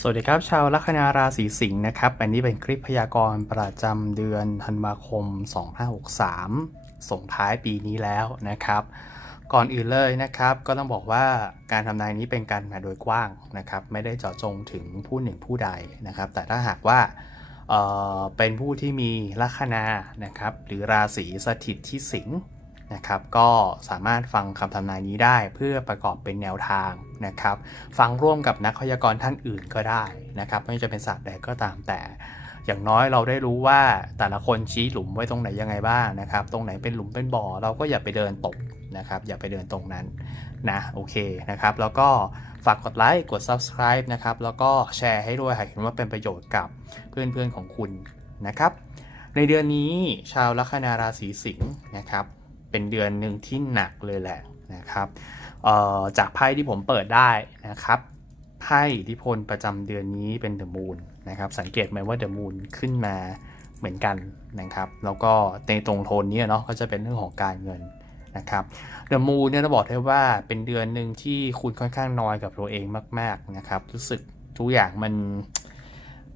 สวัสดีครับ ชาวลัคนาราศีสิงห์นะครับ อันนี้เป็นคลิปพยากรณ์ประจำเดือนธันวาคม 2563 ส่งท้ายปีนี้แล้วนะครับ ก่อนอื่นเลยนะครับ ก็ต้องบอกว่าการทำนายนี้เป็นการมาโดยกว้างนะครับ ไม่ได้เจาะจงถึงผู้หนึ่งผู้ใดนะครับ แต่ถ้าหากว่าเอ่อเป็นผู้ที่มีลัคนานะครับ หรือราศีสถิตที่สิงห์ นะครับก็สามารถฟังคำทำนายนี้ได้เพื่อประกอบเป็นแนวทางนะครับ ฟังร่วมกับนักพยากรณ์ท่านอื่นก็ได้นะครับ ไม่ว่าจะเป็นศาสตร์ใดก็ตามแต่ อย่างน้อยเราได้รู้ว่าแต่ละคนชี้หลุมไว้ตรงไหนยังไงบ้างนะครับ ตรงไหนเป็นหลุมเป็นบ่อเราก็อย่าไปเดินตกนะครับ อย่าไปเดินตรงนั้นนะโอเคนะครับ แล้วก็ฝากกดไลค์กด subscribe นะครับ แล้วก็แชร์ให้ด้วยหากเห็นว่าเป็นประโยชน์กับเพื่อนๆของคุณนะครับ ในเดือนนี้ชาวลัคนาราศีสิงห์นะครับ เป็นเดือนหนึ่งที่หนักเลยแหละนะครับจากไพ่ที่ผมเปิดได้นะครับไพ่อิทธิพลประจำเดือนนี้เป็นเดอะมูนนะครับสังเกตไหมว่าเดอะมูนขึ้นมาเหมือนกันนะครับแล้วก็ในตรงโทนนี้เนาะก็จะเป็นเรื่องของการเงินนะครับเดอะมูนเนี่ยเราบอกได้ว่าเป็นเดือนหนึ่งที่คุณค่อนข้างน้อยกับตัวเองมาก ๆนะครับ รู้สึกทุกอย่างมัน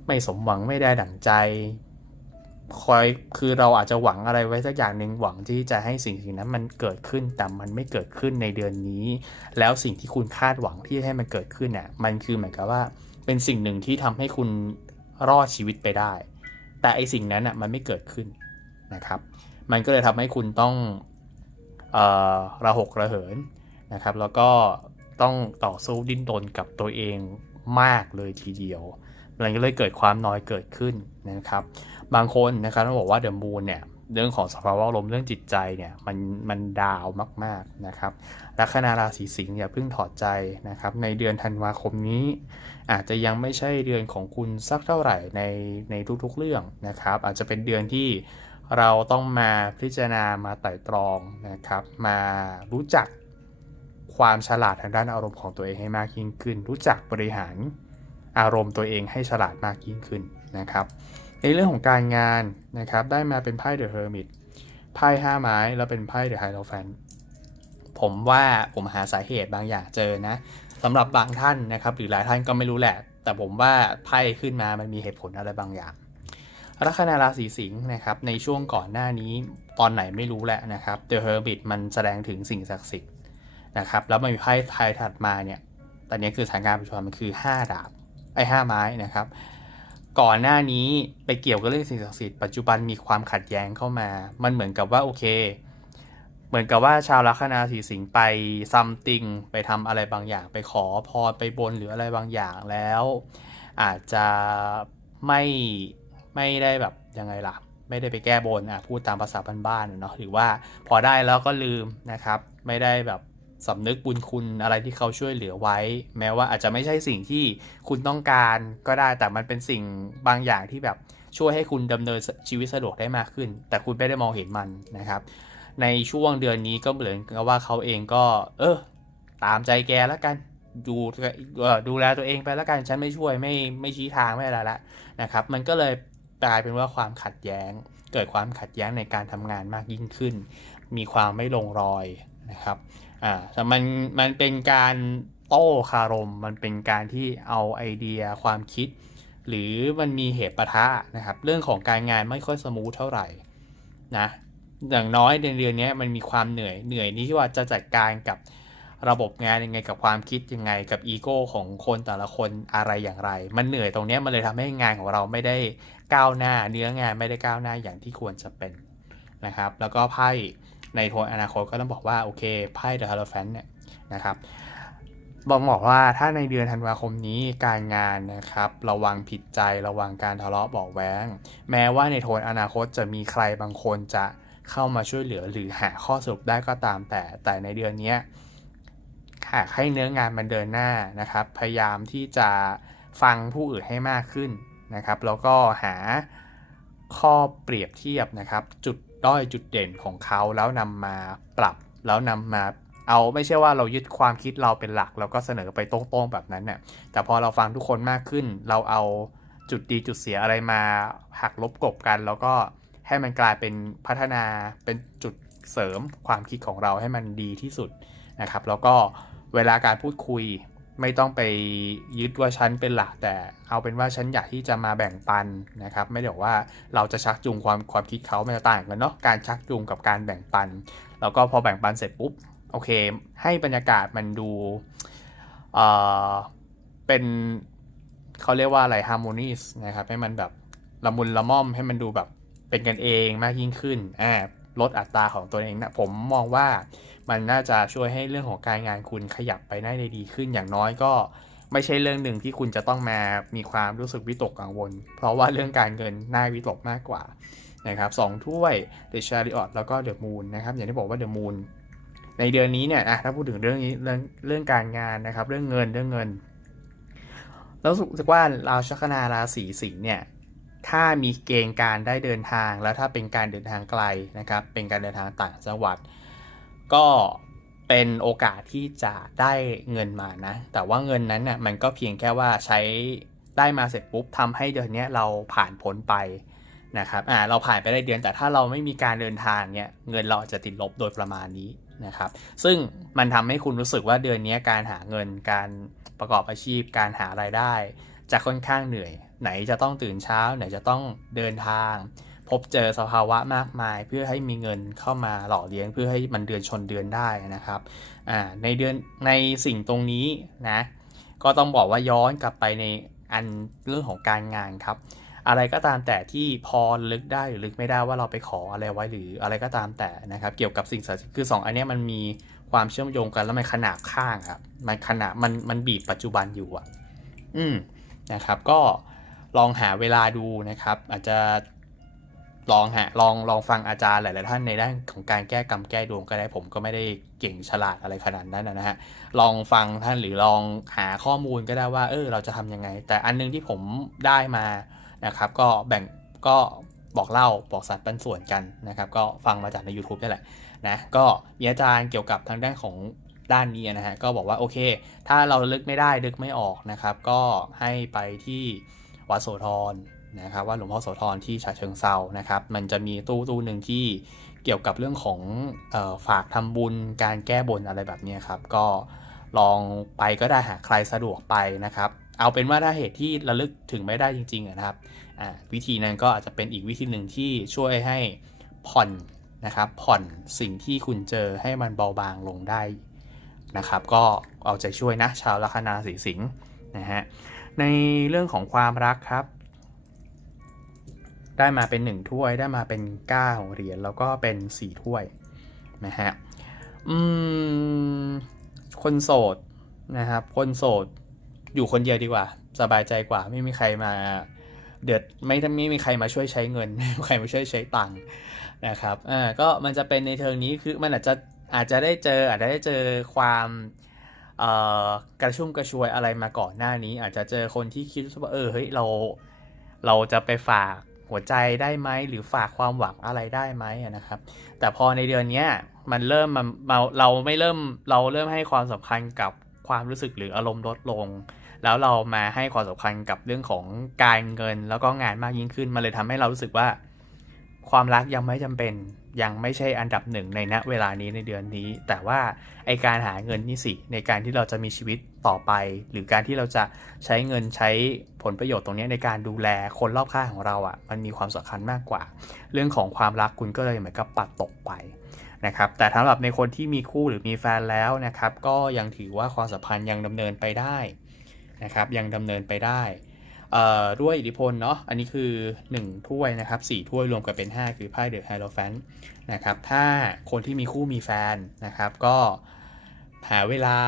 ไม่สมหวังไม่ได้ดั่งใจ คอยคือเราอาจจะหวังอะไรไว้สักอย่างหนึ่งหวังที่จะให้สิ่งสิ่งนั้นมันเกิดขึ้นแต่มันไม่เกิดขึ้นในเดือนนี้ แล้วสิ่งที่คุณคาดหวังที่ให้มันเกิดขึ้นน่ะมันคือเหมือนกับว่าเป็นสิ่งหนึ่งที่ทำให้คุณรอดชีวิตไปได้ แต่ไอสิ่งนั้นน่ะมันไม่เกิดขึ้นนะครับ มันก็เลยทำให้คุณต้องออระหกระเหินนะครับ แล้วก็ต้องต่อสู้ดิ้นรนกับตัวเองมากเลยทีเดียวมันก็เลยเกิดความน้อยเกิดขึ้นนะครับ บางคนนะครับต้องบอกว่าเดอะมูนเนี่ยเรื่องของสภาวะอารมณ์เรื่องจิตใจเนี่ยมันมันดาวมากๆนะครับลัคนาราศีสิงห์อย่าเพิ่งถอดใจนะครับในเดือนธันวาคมนี้ อาจจะยังไม่ใช่เดือนของคุณสักเท่าไหร่ในในทุกๆเรื่องนะครับ อาจจะเป็นเดือนที่เราต้องมาพิจารณามาไต่ตรองนะครับมารู้จักความฉลาดทางด้านอารมณ์ของตัวเองให้มากยิ่งขึ้น รู้จักบริหารอารมณ์ตัวเองให้ฉลาดมากยิ่งขึ้นนะครับ ในเรื่องของการงานนะครับได้มาเป็นไพ่เดอะเฮอร์มิตไพ่ห้าไม้แล้วเป็นไพ่เดอะไฮโลแฟนผมว่าผมหาสาเหตุบางอย่างเจอนะสำหรับบางท่านนะครับหรือหลายท่านก็ไม่รู้แหละ แต่ผมว่าไพ่ขึ้นมามันมีเหตุผลอะไรบางอย่างลัคนาราศีสิงห์นะครับในช่วงก่อนหน้านี้ตอนไหนไม่รู้แหละนะครับเดอะเฮอร์มิตมันแสดงถึงสิ่งศักดิ์สิทธิ์นะครับแล้วมันมีไพ่ไพ่ถัดมาเนี่ยตอนนี้คือสถานการณ์ปัจจุบันมันคือ 5 ดาบไอ้ห้าไม้นะครับ ก่อนหน้านี้ไปเกี่ยวกับเรื่องสิ่งศักดิ์สิทธิ์ปัจจุบันมีความขัดแย้งเข้ามา มันเหมือนกับว่าโอเค เหมือนกับว่าชาวลัคนาสีสิงห์ไปซัมติงไปทำอะไรบางอย่าง ไปขอพรไปบนหรืออะไรบางอย่างแล้ว อาจจะไม่ไม่ได้แบบยังไงล่ะ ไม่ได้ไปแก้บนอะพูดตามภาษาบ้านๆเนาะหรือว่าพอได้แล้วก็ลืมนะครับ ไม่ได้แบบ สำนึกบุญคุณอะไรที่เขาช่วยเหลือไว้ แม้ว่าอาจจะไม่ใช่สิ่งที่คุณต้องการก็ได้แต่มันเป็นสิ่งบางอย่างที่แบบช่วยให้คุณดำเนินชีวิตสะดวกได้มากขึ้น แต่คุณไม่ได้มองเห็นมันนะครับ ในช่วงเดือนนี้ก็เหมือนกับว่าเขาเองก็ เออ ตามใจแกแล้วกันดูดูแลตัวเองไปแล้วกันฉันไม่ช่วยไม่ไม่ชี้ทางไม่อะไรละนะครับ มันก็เลยกลายเป็นว่าความขัดแย้ง เกิดความขัดแย้งในการทำงานมากยิ่งขึ้น มีความไม่ลงรอยนะครับ อ่าแต่มันมันเป็นการโต้คารม มันเป็นการที่เอาไอเดียความคิด หรือมันมีเหตุปะทะนะครับ เรื่องของการงานไม่ค่อยสมูทเท่าไหร่นะอย่างน้อยในเดือนนี้มันมีความเหนื่อยเหนื่อยนี้ที่ว่าจะจัดการกับระบบงานยังไงกับความคิดยังไงกับอีโก้ของคนแต่ละคนอะไรอย่างไร มันเหนื่อยตรงนี้มันเลยทำให้งานของเราไม่ได้ก้าวหน้า เนื้องานไม่ได้ก้าวหน้าอย่างที่ควรจะเป็นนะครับ แล้วก็ไพ่ ในโทนอนาคตก็ต้องบอกว่าโอเคไพ่เดอะฮาร์ลแฟนเนี่ยนะครับบอกบอกว่าถ้าในเดือนธันวาคมนี้การงานนะครับ ระวังผิดใจระวังการทะเลาะเบาะแว้ง แม้ว่าในโทนอนาคตจะมีใครบางคนจะเข้ามาช่วยเหลือหรือหาข้อสรุปได้ก็ตามแต่แต่ในเดือนนี้หากให้เนื้องานมันเดินหน้านะครับ พยายามที่จะฟังผู้อื่นให้มากขึ้นนะครับ แล้วก็หาข้อเปรียบเทียบนะครับ จุด ด้อยจุดเด่นของเขาแล้วนำมาปรับแล้วนำมาเอาไม่ใช่ว่าเรายึดความคิดเราเป็นหลัก แล้วก็เสนอไปตรงๆแบบนั้นเนี่ยแต่พอเราฟังทุกคนมากขึ้น เราเอาจุดดีจุดเสียอะไรมาหักลบกบกัน แล้วก็ให้มันกลายเป็นพัฒนาเป็นจุดเสริมความคิดของเราให้มันดีที่สุดนะครับ แล้วก็เวลาการพูดคุย ไม่ต้องไปยึดว่าฉันเป็นหลักแต่เอาเป็นว่าฉันอยากที่จะมาแบ่งปันนะครับ ไม่ได้บอกว่าเราจะชักจูงความความคิดเขาไม่ต่างกันเนาะการชักจูงกับการแบ่งปัน แล้วก็พอแบ่งปันเสร็จปุ๊บโอเค ให้บรรยากาศมันดูเอ่อเป็นเขาเรียกว่าอะไรฮาร์โมนีสนะครับให้มันแบบละมุนละม่อมให้มันดูแบบเป็นกันเองมากยิ่งขึ้นอ่า ลดอัตราของตัวเองนะผมมองว่ามันน่าจะช่วยให้เรื่องของการงานคุณขยับไปได้ดีขึ้นอย่างน้อยก็ไม่ใช่เรื่องหนึ่งที่คุณจะต้องมามีความรู้สึกวิตกกังวล เพราะว่าเรื่องการเงินน่าวิตกมากกว่านะครับสองถ้วย The Chariot แล้วก็ The Moon นะครับอย่างที่บอกว่า The Moon ในเดือนนี้เนี่ยอะถ้าพูดถึงเรื่องนี้เรื่องเรื่องการงานนะครับ เรื่องเงินเรื่องเงินแล้วรู้สึกว่าราชคนาราศีสิงห์เนี่ย ถ้ามีเกณฑ์การได้เดินทาง แล้วถ้าเป็นการเดินทางไกลนะครับ เป็นการเดินทางต่างจังหวัด ก็เป็นโอกาสที่จะได้เงินมานะ แต่ว่าเงินนั้นน่ะมันก็เพียงแค่ว่าใช้ได้มาเสร็จปุ๊บทำให้เดือนนี้เราผ่านพ้นไปนะครับอ่าเราผ่านไปได้เดือนแต่ถ้าเราไม่มีการเดินทางเนี่ยเงินเราอาจจะติดลบโดยประมาณนี้นะครับ ซึ่งมันทำให้คุณรู้สึกว่าเดือนนี้การหาเงินการประกอบอาชีพ การหารายได้จะค่อนข้างเหนื่อย ไหนจะต้องตื่นเช้า ไหนจะต้องเดินทาง พบเจอสภาวะมากมาย เพื่อให้มีเงินเข้ามาหล่อเลี้ยงเพื่อให้มันเดือนชนเดือนได้นะครับอ่าในเดือนในสิ่งตรงนี้นะก็ต้องบอกว่าย้อนกลับไปในอันเรื่องของการงานครับ อะไรก็ตามแต่ที่พอลึกได้หรือลึกไม่ได้ว่าเราไปขออะไรไว้หรืออะไรก็ตามแต่นะครับ เกี่ยวกับสิ่งศักดิ์สิทธิ์คือ 2 อันนี้มันมีความเชื่อมโยงกันแล้วมันขนาบข้างครับมันขนาบมันมันบีบปัจจุบันอยู่อะ อืมนะครับ ก็ ลองหาเวลาดูนะครับ อาจจะลองหาลองลองฟังอาจารย์หลาย ๆ ท่านในด้านของการแก้กรรมแก้ดวงก็ได้ผมก็ไม่ได้เก่งฉลาดอะไรขนาดนั้นนะฮะลองฟังท่านหรือลองหาข้อมูลก็ได้ว่าเออเราจะทำยังไง แต่อันนึงที่ผมได้มานะครับ ก็แบ่งก็บอกเล่าบอกสัตว์ปันส่วนกันนะครับ ก็ฟังมาจากใน YouTube นี่แหละนะก็มีอาจารย์เกี่ยวกับทางด้านของด้านนี้นะฮะก็บอกว่าโอเค ถ้าเราลึกไม่ได้ลึกไม่ออกนะครับ ก็ให้ไปที่ วัดโสธรนะครับว่าหลวงพ่อโสธรที่ฉะเชิงเซานะครับ มันจะมีตู้ตู้หนึ่งที่เกี่ยวกับเรื่องของออฝากทำบุญการแก้บนอะไรแบบนี้ครับ ก็ลองไปก็ได้หากใครสะดวกไปนะครับ เอาเป็นว่าถ้าเหตุที่ระลึกถึงไม่ได้จริงๆนะครับวิธีนั้นก็อาจจะเป็นอีกวิธีหนึ่งที่ช่วยให้ผ่อนนะครับ ผ่อนสิ่งที่คุณเจอให้มันเบาบางลงได้นะครับ ก็เอาใจช่วยนะชาวลัคนาสีสิงห์นะฮะ ในเรื่องของความรักครับ ได้มาเป็น 1 ถ้วย ได้มาเป็น9เหรียญแล้วก็เป็น 4 ถ้วยนะฮะอืมคนโสดนะครับคนโสดอยู่คนเดียวดีกว่า สบายใจกว่า ไม่มีใครมาเดือดไม่ไม่มีใครมาช่วยใช้เงินไม่มีใครมาช่วยใช้ตังค์นะครับอ่าก็มันจะเป็นในเทิงนี้คือมันอาจจะอาจจะได้เจออาจจะได้เจอความ กระชุ่มกระชวยอะไรมาก่อนหน้านี้ อาจจะเจอคนที่คิดว่าเออเฮ้ยเราเราจะไปฝากหัวใจได้ไหมหรือฝากความหวังอะไรได้ไหมนะครับ แต่พอในเดือนนี้มันเริ่มมาเราเราไม่เริ่มเราเริ่มให้ความสำคัญกับความรู้สึกหรืออารมณ์ลดลง แล้วเรามาให้ความสำคัญกับเรื่องของการเงินแล้วก็งานมากยิ่งขึ้น มันเลยทำให้เรารู้สึกว่า ความรักยังไม่จำเป็น ยังไม่ใช่อันดับหนึ่งในณเวลานี้ในเดือนนี้ แต่ว่าไอการหาเงินนี่สิในการที่เราจะมีชีวิตต่อไป หรือการที่เราจะใช้เงินใช้ผลประโยชน์ตรงนี้ในการดูแลคนรอบข้างของเราอะ่ะมันมีความสำคัญมากกว่า เรื่องของความรักคุณก็เลยเหมือนกับปัดตกไปนะครับแต่สำหรับในคนที่มีคู่หรือมีแฟนแล้วนะครับ ก็ยังถือว่าความสัมพันธ์ยังดำเนินไปได้นะครับ ยังดำเนินไปได้ ด้วยอิทธิพลเนาะอันนี้คือ 1 ถ้วยนะครับ4ถ้วยรวมกันเป็น 5 คือไพ่เดอะไฮโลแฟนนะครับถ้าคนที่มีคู่มีแฟนนะครับก็หาเวลา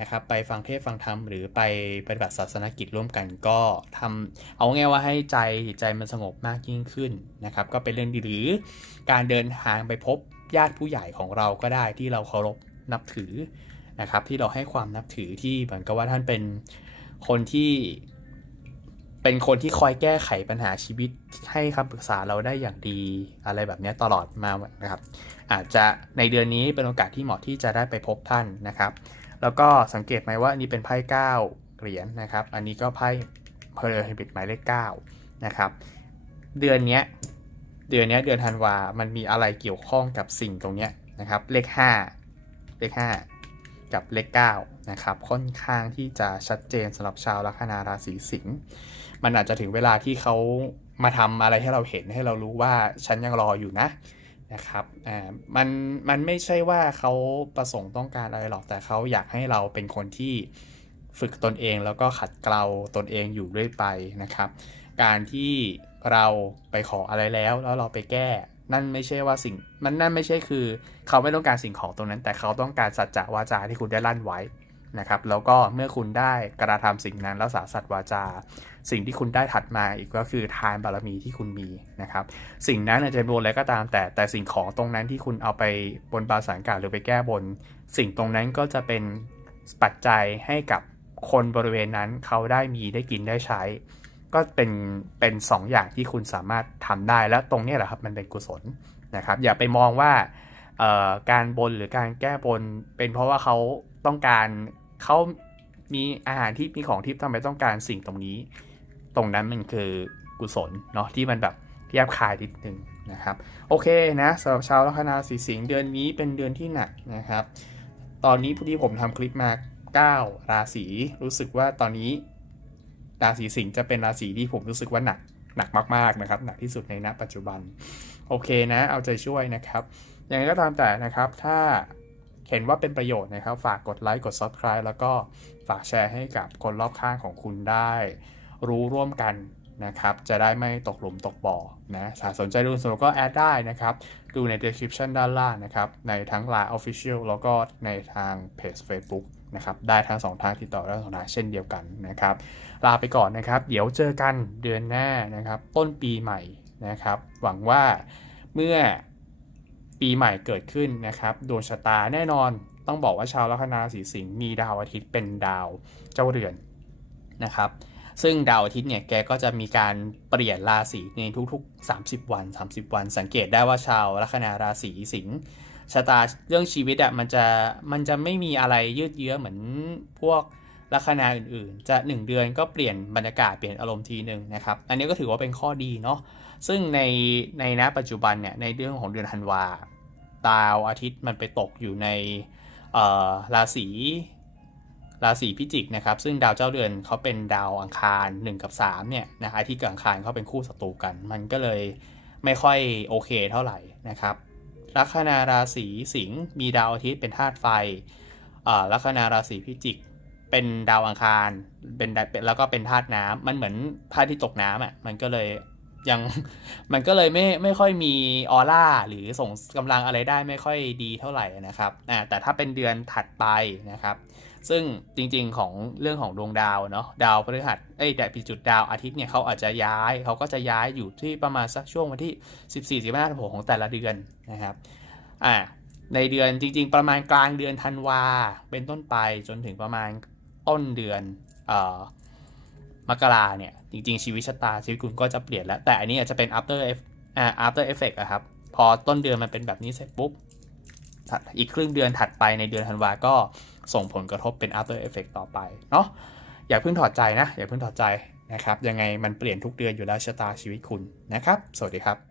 นะครับไปฟังเทศฟังธรรมหรือไปปฏิบัติศาสนกิจร่วมกันก็ทำเอาง่ายว่าให้ใจใจมันสงบมากยิ่งขึ้นนะครับ ก็เป็นเรื่องดีหรือการเดินทางไปพบญาติผู้ใหญ่ของเราก็ได้ที่เราเคารพนับถือนะครับ ที่เราให้ความนับถือที่เหมือนกับว่าท่านเป็นคนที่ เป็นคนที่คอยแก้ไขปัญหาชีวิตให้คำปรึกษาเราได้อย่างดีอะไรแบบนี้ตลอดมานะครับ อาจจะในเดือนนี้เป็นโอกาสที่เหมาะที่จะได้ไปพบท่านนะครับ แล้วก็สังเกตไหมว่านี่เป็นไพ่เก้าเหรียญนนะครับ อันนี้ก็ไพ่เพอร์เฮบิตหมายเลขเก้านะครับเดือนนี้เดือนนี้เดือนธันวา มันมีอะไรเกี่ยวข้องกับสิ่งตรงนี้นะครับ เลขห้าเลขห้ากับเลข9นะครับ ค่อนข้างที่จะชัดเจนสำหรับชาวลัคนาราศีสิงห์ มันอาจจะถึงเวลาที่เขามาทำอะไรให้เราเห็นให้เรารู้ว่าฉันยังรออยู่นะนะครับอ่ามันมันไม่ใช่ว่าเขาประสงค์ต้องการอะไรหรอกแต่เขาอยากให้เราเป็นคนที่ฝึกตนเองแล้วก็ขัดเกลาตนเองอยู่เรื่อยไปนะครับ การที่เราไปขออะไรแล้ว แล้วเราไปแก้ นั่นไม่ใช่ว่าสิ่งมันนั่นไม่ใช่คือ เขาไม่ต้องการสิ่งของตรงนั้น แต่เขาต้องการสัจจะวาจาที่คุณได้ลั่นไว้นะครับ แล้วก็เมื่อคุณได้กระทำสิ่งนั้นแล้วสาสัตวาจา สิ่งที่คุณได้ถัดมาอีกก็คือทานบารมีที่คุณมีนะครับ สิ่งนั้นอาจจะบนอะไรก็ตามแต่แต่สิ่งของตรงนั้นที่คุณเอาไปบนบาสารกาหรือไปแก้บน สิ่งตรงนั้นก็จะเป็นปัจจัยให้กับคนบริเวณนั้นเขาได้มีได้กินได้ใช้ ก็เป็นเป็นสองอย่างที่คุณสามารถทำได้แล้วตรงนี้แหละครับมันเป็นกุศลนะครับ อย่าไปมองว่าการบนหรือการแก้บนเป็นเพราะว่าเขาต้องการเขามีอาหารที่มีของที่ทำไมต้องการสิ่งตรงนี้ ตรงนั้นมันคือกุศลเนาะที่มันแบบแยบคายนิดนึงนะครับ โอเคนะสำหรับชาวลัคนาสีสิงห์เดือนนี้เป็นเดือนที่หนักนะครับ ตอนนี้พอดีผมทำคลิปมา 9 ราศีรู้สึกว่าตอนนี้ ราศีสิงห์จะเป็นราศีที่ผมรู้สึกว่าหนักหนักมากๆนะครับหนักที่สุดในณปัจจุบัน โอเคนะเอาใจช่วยนะครับอย่างไรก็ตามแต่นะครับถ้าเห็นว่าเป็นประโยชน์นะครับ ฝากกดไลค์กด Subscribe แล้วก็ฝากแชร์ให้กับคนรอบข้างของคุณได้ รู้ร่วมกันนะครับ จะได้ไม่ตกหลุมตกบ่อนะถ้าสนใจดูสนุกก็แอดได้นะครับ ดูใน description ด้านล่างนะครับ ในทั้ง Line Official แล้วก็ในทางเพจ Facebook นะครับ ได้ทั้งสองทางติดต่อได้ทั้งสองทางเช่นเดียวกันนะครับ ลาไปก่อนนะครับ เดี๋ยวเจอกันเดือนหน้านะครับ ต้นปีใหม่นะครับ หวังว่าเมื่อปีใหม่เกิดขึ้นนะครับดวงชะตาแน่นอนต้องบอกว่าชาวลัคนาราศีสิงห์มีดาวอาทิตย์เป็นดาวเจ้าเรือนนะครับ ซึ่งดาวอาทิตย์เนี่ยแกก็จะมีการเปลี่ยนราศีในทุกๆ 30 วัน 30 วัน สังเกตได้ว่าชาวลัคนาราศีสิงห์ชะตาเรื่องชีวิตอะ่ะมันจะมันจะไม่มีอะไรยืดเยื้อเหมือนพวกลัคนาอื่นๆ จะ 1 เดือนก็เปลี่ยนบรรยากาศเปลี่ยนอารมณ์ทีหนึ่งนะครับ อันนี้ก็ถือว่าเป็นข้อดีเนาะซึ่งในในณปัจจุบันเนี่ยในเรื่องของเดือนธันวาดาวอาทิตย์มันไปตกอยู่ในราศี ราศีพิจิกนะครับซึ่งดาวเจ้าเดือนเขาเป็นดาวอังคาร 1 กับ3เนี่ยนะอาทิตย์กับอังคารเขาเป็นคู่ศัตรูกัน มันก็เลยไม่ค่อยโอเคเท่าไหร่นะครับลัคนาราศีสิงห์มีดาวอาทิตย์เป็นธาตุไฟลัคนาราศีพิจิกเป็นดาวอังคารเป็นแล้วก็เป็นธาตุน้ำมันเหมือนพระอาที่ตกน้ำอะมันก็เลยยังมันก็เลยไม่ไม่ค่อยมีออร่าหรือส่งกำลังอะไรได้ไม่ค่อยดีเท่าไหร่นะครับแต่ถ้าเป็นเดือนถัดไปนะครับ ซึ่งจริงๆของเรื่องของดวงดาวเนาะดาวพฤหัสเอ้ยแต่ปีจุดดาวอาทิตย์เนี่ยเขาอาจจะย้ายเขาก็จะย้ายอยู่ที่ประมาณสักช่วงวันที่ 14 15 16ของแต่ละเดือนนะครับอ่าในเดือนจริง ๆ ประมาณกลางเดือนธันวาเป็นต้นไปจนถึงประมาณต้นเดือนเอ่อมกราเนี่ยจริงๆชีวิตชะตาชีวิตคุณก็จะเปลี่ยนแล้ว แต่อันนี้อาจจะเป็น after f อ่า after effect อะครับพอต้นเดือนมันเป็นแบบนี้เสร็จปุ๊บอีกครึ่งเดือนถัดไปในเดือนธันวาก็ ส่งผลกระทบเป็น after effect ต่อไปเนาะอย่าเพิ่งถอดใจนะ อย่าเพิ่งถอดใจนะครับ ยังไงมันเปลี่ยนทุกเดือนอยู่แล้วชะตาชีวิตคุณนะครับ สวัสดีครับ